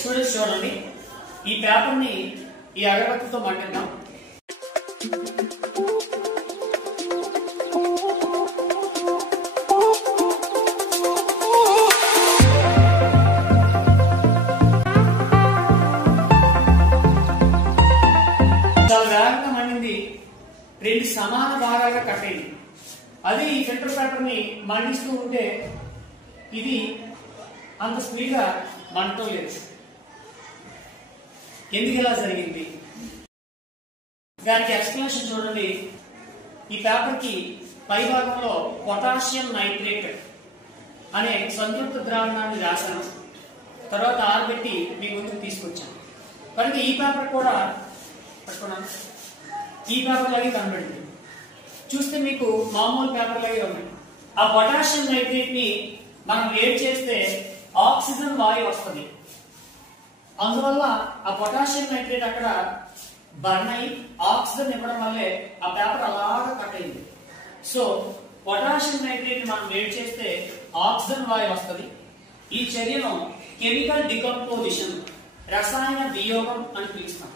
Students చూడండి, ఈ paper ని ఈ అగరబత్తితో మంటిద్దాం. చాలా వేగంగా మండింది, రెండు సమాన భాగాలుగా కట్ అయింది. అది ఈ ఫిల్టర్ పేపర్ ని మండిస్తూ ఉంటే ఇది అంత స్పీడ్ గా మంటం లేదు. ఎందుకు ఇలా జరిగింది? దానికి ఎక్స్ప్లెనేషన్ చూడండి. ఈ పేపర్ కి పై భాగంలో పొటాషియం నైట్రేట్ అనే సంతృప్త ద్రావణాన్ని రాశాను, తర్వాత ఆరబెట్టి మీ ముందుకు తీసుకొచ్చాను. కనుక ఈ పేపర్ కూడా పట్టుకున్నాను, ఈ పేపర్ లాగే కనబడింది. చూస్తే మీకు మామూలు పేపర్ లాగే ఉంది. ఆ పొటాషియం నైట్రేట్ ని మనం వేడి చేస్తే ఆక్సిజన్ వాయువు వస్తుంది. అందువల్ల ఆ పొటాషియం నైట్రేట్ అక్కడ బర్న్ అయ్యి ఆక్సిజన్ ఇవ్వడం వల్లే ఆ పేపర్ అలాగా కట్ అయింది. సో పొటాషియం నైట్రేట్ మనం వేడి చేస్తే ఆక్సిజన్ వాయువు వస్తుంది. ఈ చర్యను కెమికల్ డికంపోజిషన్, రసాయన వియోగం అని పిలుస్తాం.